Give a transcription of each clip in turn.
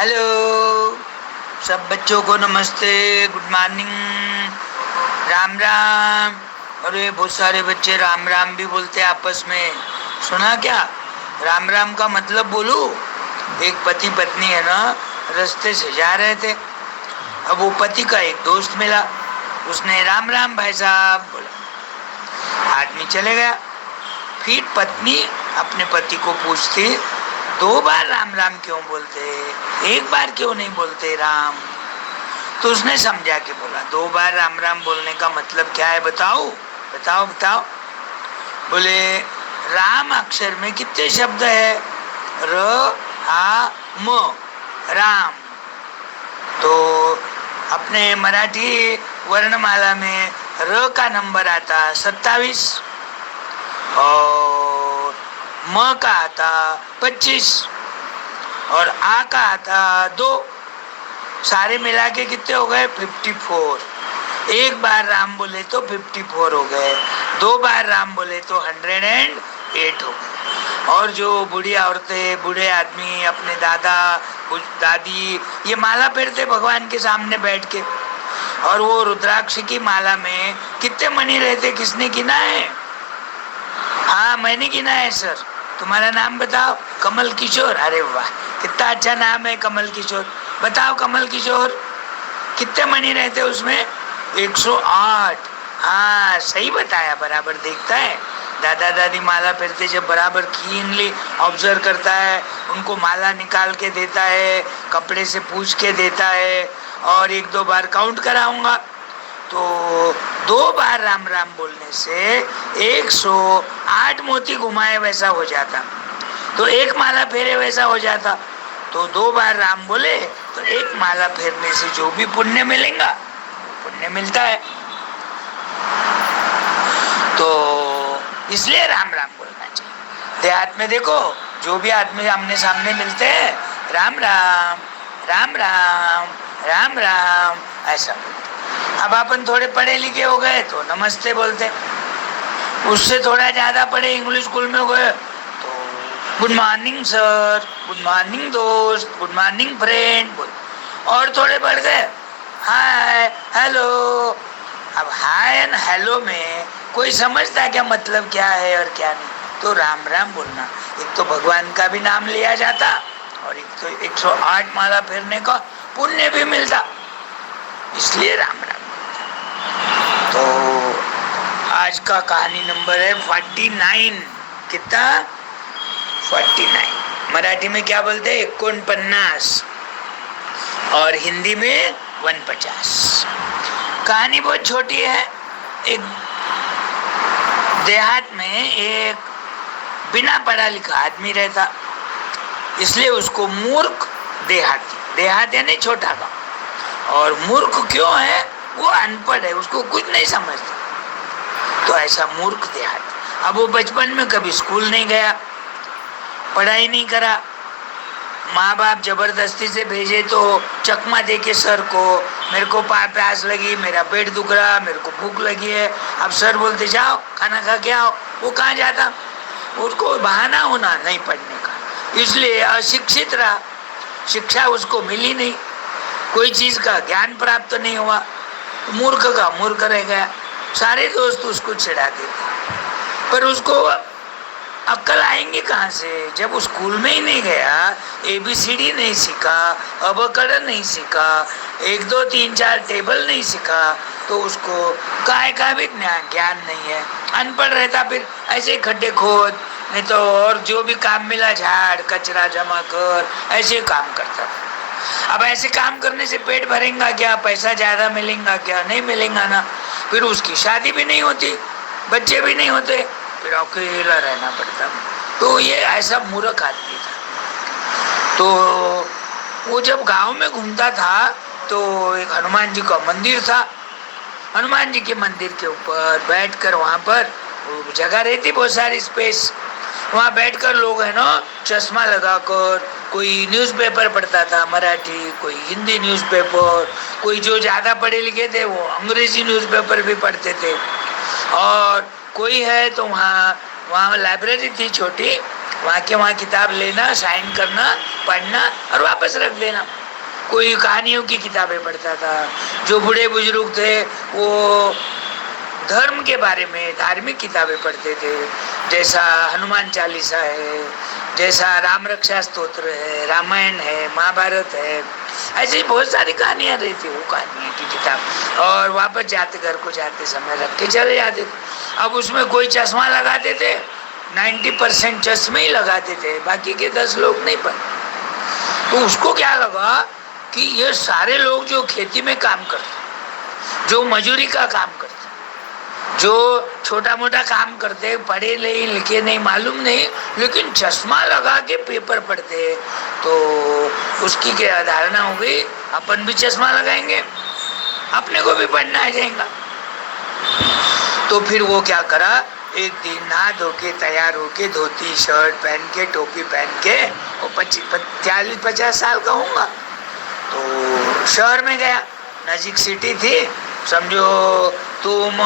Hello, सब बच्चों को नमस्ते, गुड मॉर्निंग, राम राम। अरे बहुत सारे बच्चे राम राम भी बोलते हैं आपस में, सुना क्या? राम राम का मतलब बोलूं? एक पति पत्नी है ना, रास्ते से जा रहे थे। अब वो पति का एक दोस्त मिला, उसने राम राम भाई साहब बोला, आदमी चले गया। फिर पत्नी अपने पति को पूछती, 2 बार राम राम क्यों बोलते, 1 बार क्यों नहीं बोलते राम? तो उसने समझा के बोला, 2 बार राम राम बोलने का मतलब क्या है बताओ बताओ बताओ। बोले, राम अक्षर में कितने शब्द है? र आ म, राम। तो अपने मराठी वर्णमाला में र का नंबर आता 27 और म का आता 25 और आ का आता 2। सारे मिला के कितने हो गए? 54। 1 बार राम बोले तो 54 हो गए, 2 बार राम बोले तो 108 हो गए। और जो बूढ़ी औरतें, बूढ़े आदमी, अपने दादा दादी ये माला फेरते भगवान के सामने बैठ के, और वो रुद्राक्ष की माला में कितने मणि रहते, किसने गिना है? हाँ, मैंने गिना है सर। तुम्हारा नाम बताओ। कमल किशोर। अरे वाह, कितना अच्छा नाम है कमल किशोर। बताओ कमल किशोर, कितने मणि रहते उसमें? 108। हाँ सही बताया, बराबर देखता है। दादा दादी माला फेरते जब बराबर कीनली ऑब्जर्व करता है, उनको माला निकाल के देता है, कपड़े से पूछ के देता है, और 1-2 बार काउंट कराऊंगा। तो 2 बार राम राम बोलने से 108 मोती घुमाए वैसा हो जाता, तो 1 माला फेरे वैसा हो जाता। तो 2 बार राम बोले तो 1 माला फेरने से जो भी पुण्य मिलेगा पुण्य मिलता है। तो इसलिए राम राम बोलना चाहिए। देहात में देखो, जो भी आदमी आमने सामने मिलते हैं, राम राम राम राम राम राम ऐसा बोलते। अब अपन थोड़े पढ़े लिखे हो गए तो नमस्ते बोलते, उससे थोड़ा ज्यादा पढ़े, इंग्लिश स्कूल में हो गए तो good morning sir, good morning दोस्त, गुड मॉर्निंग फ्रेंड बोल। और थोड़े बढ़ गए, हाय हेलो। अब हाय एंड हेलो में कोई समझता क्या मतलब क्या है और क्या नहीं? तो राम राम बोलना, एक तो भगवान का भी नाम लिया जाता और एक तो 108 माला फेरने का पुण्य भी मिलता, इसलिए राम राम। तो आज का कहानी नंबर है 49। कितना? 49। मराठी में क्या बोलते हैं? 49 और हिंदी में 150। कहानी बहुत छोटी है। एक देहात में एक बिना पढ़ा लिखा आदमी रहता, इसलिए उसको मूर्ख देहाती, देहात यानी छोटा गांव। और मूर्ख क्यों है? वो अनपढ़ है, उसको कुछ नहीं समझता, तो ऐसा मूर्ख देहात। अब वो बचपन में कभी स्कूल नहीं गया, पढ़ाई नहीं करा, माँ बाप जबरदस्ती से भेजे तो चकमा दे के सर को, मेरे को प्यास लगी, मेरा पेट दुख रहा, मेरे को भूख लगी है। अब सर बोलते जाओ खाना खा के आओ, वो कहाँ जाता? उसको बहाना होना नहीं पढ़ने का, इसलिए अशिक्षित रहा, शिक्षा उसको मिली नहीं, कोई चीज का ज्ञान प्राप्त नहीं हुआ, तो मूर्ख का मूर्ख रह गया। सारे दोस्त उसको चिढ़ाते थे, पर उसको अक्ल आएंगी कहाँ से जब वो स्कूल में ही नहीं गया, ABCD नहीं सीखा, अबकड़ नहीं सीखा, 1 2 3 4 टेबल नहीं सीखा, तो उसको काय का भी ज्ञान नहीं है। अनपढ़ रहता, फिर ऐसे खड्डे खोद, नहीं तो और जो भी काम मिला झाड़ कचरा जमा कर, ऐसे काम करता था। अब ऐसे काम करने से पेट भरेगा क्या? पैसा ज्यादा मिलेगा क्या? नहीं मिलेगा ना। फिर उसकी शादी भी नहीं होती, बच्चे भी नहीं होते, फिर अकेला रहना पड़ता। तो ये ऐसा मूर्ख आदमी था। तो वो जब गांव में घूमता था तो एक हनुमान जी का मंदिर था, हनुमान जी के मंदिर के ऊपर बैठकर, वहां पर जगह रहती बहुत सारी स्पेस, वहां बैठकर लोग है ना चश्मा लगाकर, कोई न्यूज़पेपर पढ़ता था मराठी, कोई हिंदी न्यूज़पेपर, कोई जो ज्यादा पढ़े लिखे थे वो अंग्रेजी न्यूज़पेपर भी पढ़ते थे। और कोई है तो वहाँ लाइब्रेरी थी छोटी, वहाँ के वहाँ किताब लेना, साइन करना, पढ़ना और वापस रख देना। कोई कहानियों की किताबें पढ़ता था। जो बूढ़े बुजुर्ग थे वो धर्म के बारे में धार्मिक किताबें पढ़ते थे, जैसा हनुमान चालीसा है, जैसा राम रक्षा स्तोत्र है, रामायण है, महाभारत है, ऐसी बहुत सारी कहानियां रहती, वो कहानियों की किताब। और वापस जाते घर को जाते समय रख के चले जाते थे। अब उसमें कोई चश्मा लगाते थे, 90% चश्मे ही लगाते थे, बाकी के 10 लोग नहीं पढ़ते। तो उसको क्या लगा कि ये सारे लोग जो खेती में काम करते, जो मजूरी का काम करते, जो छोटा मोटा काम करते, पढ़े नहीं लिखे नहीं मालूम नहीं, लेकिन चश्मा लगा के पेपर पढ़ते, तो उसकी क्या धारणा हो गई, अपन भी चश्मा लगाएंगे, अपने को भी पढ़ना आ जाएगा। तो फिर वो क्या करा, एक दिन नहा धो के तैयार होके धोती शर्ट पहन के टोपी पहन के, वो 40-50 साल का होगा, तो शहर में गया। नजीक सिटी थी, समझो तुम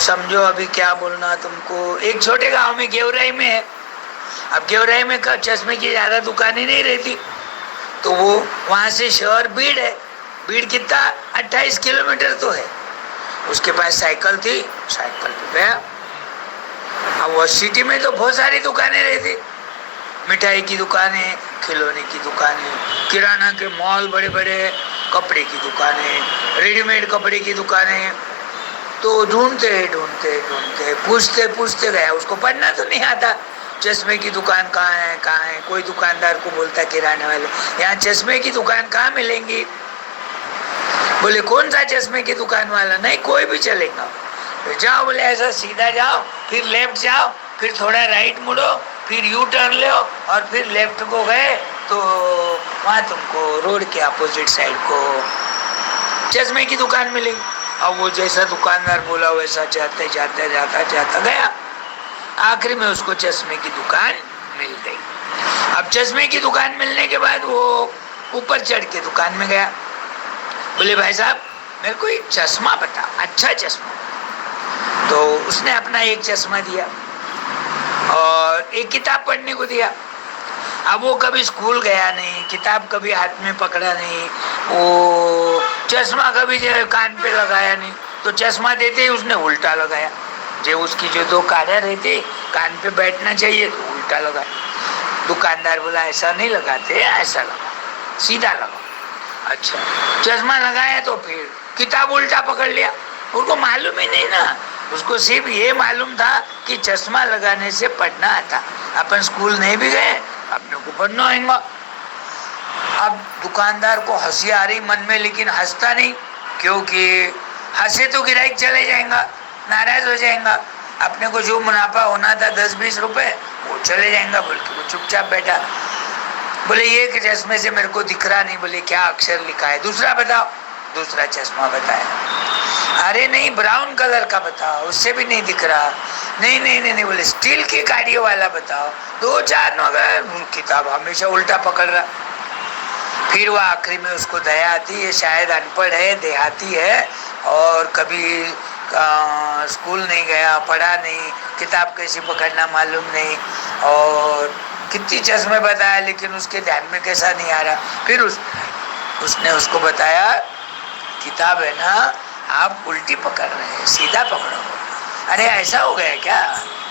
समझो अभी क्या बोलना तुमको, एक छोटे गांव में गेवराई में है। अब गेवराई में चश्मे की ज्यादा दुकानें नहीं रहती, तो वो वहां से शहर भीड़ है। भीड़ कितना, 28 किलोमीटर तो है। उसके पास साइकिल थी, साइकिल पे गया। अब वो सिटी में तो बहुत सारी दुकानें रहती, मिठाई की दुकानें, खिलौने की दुकानें, किराना के मॉल, बड़े बड़े कपड़े की दुकानें, रेडीमेड कपड़े की दुकानें। तो ढूंढते ढूंढते ढूंढते पूछते पूछते गया, उसको पढ़ना तो नहीं आता, चश्मे की दुकान कहाँ है कहाँ है। कोई दुकानदार को बोलता किराने वाले, यहाँ चश्मे की दुकान कहाँ मिलेंगी। बोले कौन सा चश्मे की दुकान वाला, नहीं कोई भी चलेगा। जाओ, बोले ऐसा सीधा जाओ, फिर लेफ्ट जाओ, फिर थोड़ा राइट मुड़ो, फिर यू टर्न लो और फिर लेफ्ट को गए तो वहाँ तुमको रोड के अपोजिट साइड को चश्मे की दुकान मिलेगी। अब वो जैसा दुकानदार बोला वैसा जाते जाते जाता गया। आखिरी में उसको चश्मे की दुकान मिल गई। अब चश्मे की दुकान मिलने के बाद वो ऊपर चढ़ के दुकान में गया। बोले भाई साहब मेरे को एक चश्मा बता, अच्छा चश्मा। तो उसने अपना एक चश्मा दिया और एक किताब पढ़ने को दिया। अब वो कभी स्कूल गया नहीं, किताब कभी हाथ में पकड़ा नहीं, वो चश्मा कभी कान पे लगाया नहीं, तो चश्मा देते ही उसने उल्टा लगाया। जो उसकी जो 2 कान रहती, कान पे बैठना चाहिए तो उल्टा लगाया। दुकानदार बोला ऐसा नहीं लगाते, ऐसा लगा, सीधा लगा। अच्छा, चश्मा लगाया तो फिर किताब उल्टा पकड़ लिया। उनको मालूम ही नहीं ना, उसको सिर्फ ये मालूम था कि चश्मा लगाने से पढ़ना आता। अपन स्कूल नहीं भी गए, अपने को पढ़ना आएगा। अब दुकानदार को हंसी आ रही मन में, लेकिन हंसता नहीं, क्योंकि हंसे तो ग्राहक चले जाएगा, नाराज हो जाएगा। अपने को जो मुनाफा होना था 10-20 रुपए वो चले जाएगा, बोल के वो चुपचाप बैठा। बोले ये कि चश्मे से मेरे को दिख रहा नहीं। बोले क्या अक्षर लिखा है, दूसरा बताओ। दूसरा चश्मा बताया। अरे नहीं ब्राउन कलर का बताओ, उससे भी नहीं दिख रहा। नहीं नहीं नहीं नहीं, बोले स्टील की काड़ियों वाला बताओ। 2-4 मगर किताब हमेशा उल्टा पकड़ रहा। फिर वो आखिरी में उसको दया आती है, शायद अनपढ़ है, देहाती है और कभी स्कूल नहीं गया, पढ़ा नहीं, किताब कैसी पकड़ना मालूम नहीं, और कितनी चश्मे बताया लेकिन उसके ध्यान में कैसा नहीं आ रहा। फिर उसने उसको बताया किताब है ना, आप उल्टी पकड़ रहे हैं, सीधा पकड़ो। अरे ऐसा हो गया क्या,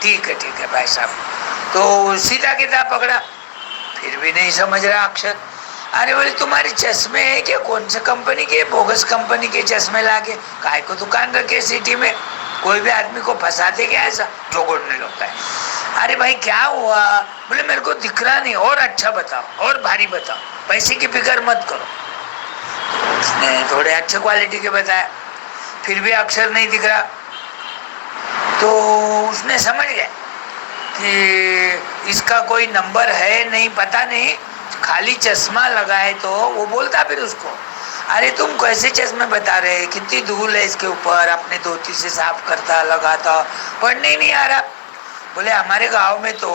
ठीक है भाई साहब। तो सीधा किताब पकड़ा, फिर भी नहीं समझ रहा अक्षर। अरे बोले तुम्हारे चश्मे है क्या, कौन सा कंपनी के, बोगस कंपनी के चश्मे लाके काय को दुकान रखे सिटी में, कोई भी आदमी को फंसाते क्या ऐसा जोगड़ने लगता है। अरे भाई क्या हुआ, बोले मेरे को दिख रहा नहीं, और अच्छा बताओ और भारी बताओ, पैसे की फिक्र मत करो। उसने थोड़े अच्छे क्वालिटी के बताया, फिर भी अक्षर नहीं दिख रहा। तो उसने समझ गया कि इसका कोई नंबर है नहीं, पता नहीं, खाली चश्मा लगाए तो वो बोलता फिर उसको, अरे तुम कैसे चश्मे बता रहे, कितनी धूल है इसके ऊपर, अपने धोती से साफ करता लगाता, पढ़ने ही नहीं आ रहा। बोले हमारे गांव में तो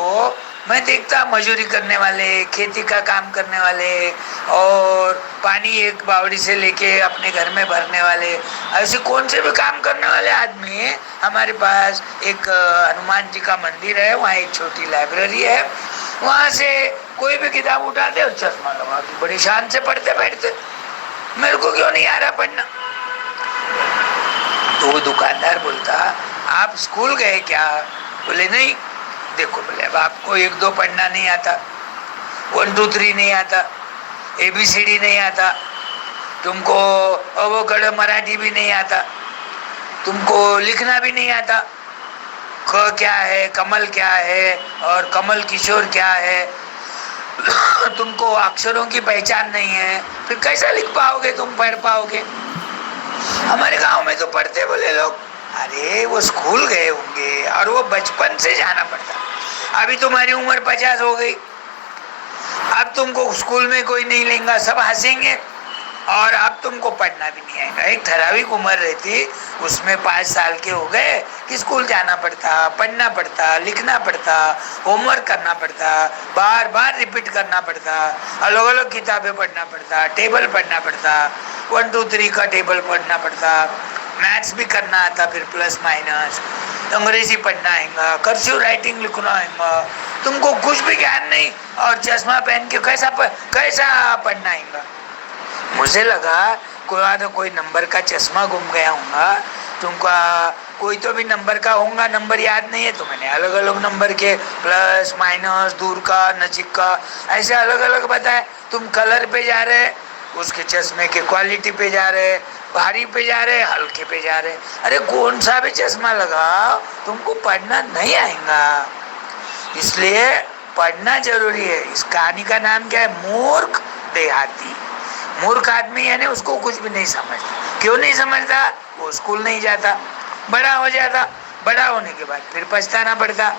मैं देखता मजूरी करने वाले, खेती का काम करने वाले और पानी एक बावड़ी से लेके अपने घर में भरने वाले, ऐसे कौन से भी काम करने वाले आदमी। हमारे पास एक हनुमान जी का मंदिर है, वहाँ एक छोटी लाइब्रेरी है, वहाँ से कोई भी किताब उठाते और चश्मा लगा के बड़ी शान से पढ़ते बैठते। मेरे को क्यों नहीं आ रहा पढ़ना? तो वो दुकानदार बोलता, आप स्कूल गए क्या? बोले नहीं। देखो बोले, अब आपको 1-2 पढ़ना नहीं आता, 1 2 3 नहीं आता, ABCD नहीं आता, तुमको अवकड़ मराठी भी नहीं आता, तुमको लिखना भी नहीं आता, क क्या है, कमल क्या है और कमल किशोर क्या है, तुमको अक्षरों की पहचान नहीं है, फिर कैसा लिख पाओगे, तुम पढ़ पाओगे? हमारे गांव में तो पढ़ते बोले लोग, अरे वो स्कूल गए होंगे और वो बचपन से जाना पड़ता। अभी तुम्हारी उम्र 50 हो गई, अब तुमको स्कूल में कोई नहीं लेगा, सब हंसेंगे और अब तुमको पढ़ना भी नहीं आएगा। एक ठराविक उम्र रहती, उसमें 5 साल के हो गए कि स्कूल जाना पड़ता, पढ़ना पड़ता, लिखना पड़ता, होमवर्क करना पड़ता, बार बार रिपीट करना पड़ता, अलग अलग किताबें पढ़ना पड़ता, टेबल पढ़ना पड़ता, 1 2 3 का टेबल पढ़ना पड़ता, मैथ्स भी करना आता, फिर प्लस माइनस, अंग्रेजी पढ़ना आएगा, कर्सिव राइटिंग लिखना आएगा, तुमको कुछ भी ज्ञान नहीं और चश्मा पहन के कैसा पढ़ना आएगा? मुझे लगा कोई नंबर का चश्मा गुम गया होगा, तुमका कोई तो भी नंबर का होगा, नंबर याद नहीं है तो मैंने अलग अलग नंबर के प्लस माइनस, दूर का नजीक का, ऐसे अलग अलग बताए। तुम कलर पे जा रहे, उसके चश्मे के क्वालिटी पे जा रहे, भारी पे जा रहे, हल्के पे जा रहे। अरे कौन सा भी चश्मा लगाओ, तुमको पढ़ना नहीं आएगा। इसलिए पढ़ना जरूरी है। इस कहानी का नाम क्या है? मूर्ख देहाती। मूर्ख आदमी यानी उसको कुछ भी नहीं समझता। क्यों नहीं समझता? वो स्कूल नहीं जाता, बड़ा हो जाता, बड़ा होने के बाद फिर पछताना पड़ता।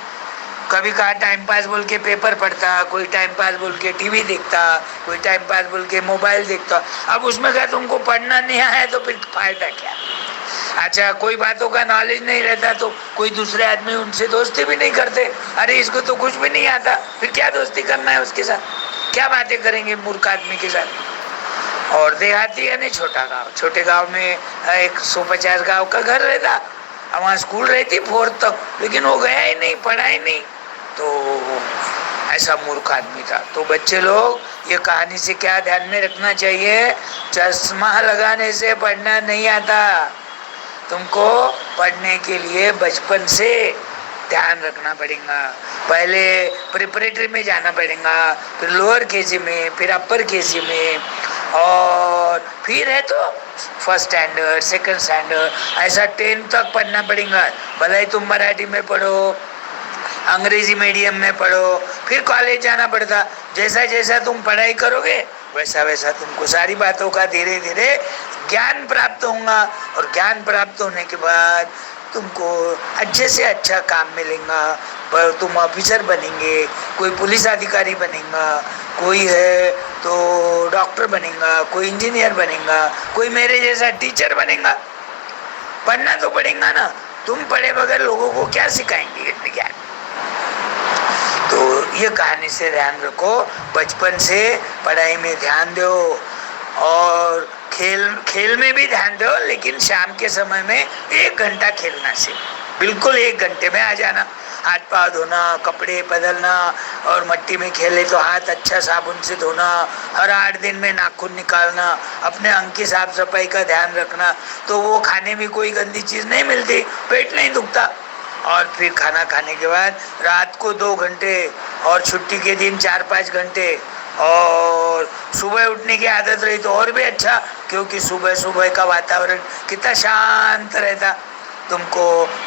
कभी कहा टाइम पास बोल के पेपर पढ़ता, कोई टाइम पास बोल के टीवी देखता, कोई टाइम पास बोल के मोबाइल देखता। अब उसमें क्या तुमको पढ़ना नहीं आया तो फिर फायदा क्या? अच्छा, कोई बातों का नॉलेज नहीं रहता तो कोई दूसरे आदमी उनसे दोस्ती भी नहीं करते। अरे इसको तो कुछ भी नहीं आता, फिर क्या दोस्ती करना है उसके साथ? क्या बातें करेंगे मूर्ख आदमी के साथ? और देहाती यानी छोटा गांव। छोटे गांव में 150 गांव का घर रहता, वहाँ स्कूल रहती 4th तक, लेकिन वो गया ही नहीं, पढ़ा ही नहीं, तो ऐसा मूर्ख आदमी था। तो बच्चे लोग, ये कहानी से क्या ध्यान में रखना चाहिए? चश्मा लगाने से पढ़ना नहीं आता। तुमको पढ़ने के लिए बचपन से ध्यान रखना पड़ेगा। पहले प्रिपरेटरी में जाना पड़ेगा, फिर लोअर केजी में, फिर अपर केजी में, और फिर है तो फर्स्ट स्टैंडर्ड, सेकंड स्टैंडर्ड, ऐसा 10 तक पढ़ना पड़ेगा। भले ही तुम मराठी में पढ़ो, अंग्रेजी मीडियम में पढ़ो, फिर कॉलेज जाना पड़ता। जैसा जैसा तुम पढ़ाई करोगे वैसा वैसा तुमको सारी बातों का धीरे धीरे ज्ञान प्राप्त होगा, और ज्ञान प्राप्त होने के बाद तुमको अच्छे से अच्छा काम मिलेगा। पर तुम ऑफिसर बनेंगे, कोई पुलिस अधिकारी बनेगा, कोई है तो डॉक्टर बनेगा, कोई इंजीनियर बनेगा, कोई मेरे जैसा टीचर बनेगा। पढ़ना तो पड़ेगा ना। तुम पढ़े बगैर लोगों को क्या सिखाएंगे ज्ञान? तो ये कहानी से ध्यान रखो, बचपन से पढ़ाई में ध्यान दो और खेल में भी ध्यान दो, लेकिन शाम के समय में 1 घंटा खेलना से, बिल्कुल 1 घंटे में आ जाना। हाथ पाँव धोना, कपड़े बदलना, और मट्टी में खेले तो हाथ अच्छा साबुन से धोना, हर 8 दिन में नाखून निकालना, अपने अंग की साफ सफाई का ध्यान रखना। तो वो खाने में कोई गंदी चीज़ नहीं मिलती, पेट नहीं दुखता। और फिर खाना खाने के बाद रात को 2 घंटे, और छुट्टी के दिन 4-5 घंटे, और सुबह उठने की आदत रही तो और भी अच्छा, क्योंकि सुबह सुबह का वातावरण कितना शांत रहता। तुमको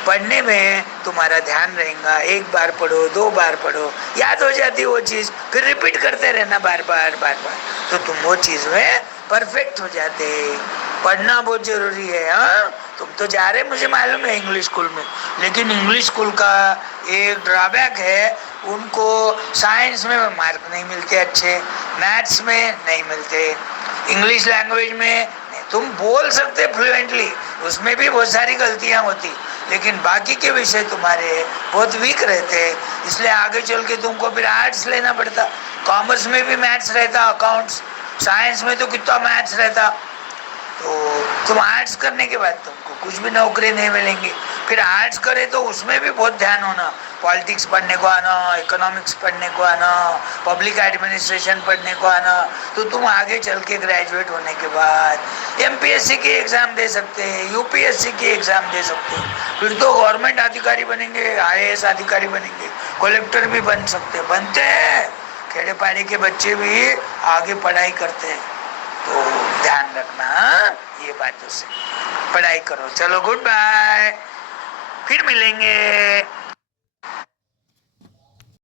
पढ़ने में तुम्हारा ध्यान रहेगा। 1 बार पढ़ो, 2 बार पढ़ो, याद हो जाती वो चीज़, फिर रिपीट करते रहना बार बार, तो तुम वो चीज़ में परफेक्ट हो जाते। पढ़ना बहुत जरूरी है। हाँ, तुम तो जा रहे, मुझे मालूम है, इंग्लिश स्कूल में, लेकिन इंग्लिश स्कूल का एक ड्रॉबैक है, उनको साइंस में मार्क नहीं मिलते अच्छे, मैथ्स में नहीं मिलते, इंग्लिश लैंग्वेज में तुम बोल सकते फ्लुएंटली, उसमें भी बहुत सारी गलतियां होती, लेकिन बाकी के विषय तुम्हारे बहुत वीक रहते, इसलिए आगे चल के तुमको फिर आर्ट्स लेना पड़ता। कॉमर्स में भी मैथ्स रहता, अकाउंट्स, साइंस में तो कितना मैथ्स रहता, तो तुम आर्ट्स करने के बाद तुमको कुछ भी नौकरी नहीं मिलेंगी। फिर आर्ट्स करे तो उसमें भी बहुत ध्यान होना, पॉलिटिक्स पढ़ने को आना, इकोनॉमिक्स पढ़ने को आना, पब्लिक एडमिनिस्ट्रेशन पढ़ने को आना, तो तुम आगे चल के ग्रेजुएट होने के बाद एमपीएससी की एग्जाम दे सकते हैं, यूपीएससी की एग्जाम दे सकते हैं, फिर तो गवर्नमेंट अधिकारी बनेंगे, आईएएस अधिकारी बनेंगे, कलेक्टर भी बन सकते, बनते हैं। खेड़े पाड़े के बच्चे भी आगे पढ़ाई करते हैं, तो ध्यान रखना ये बातों से, पढ़ाई करो। चलो गुड बाय, फिर मिलेंगे।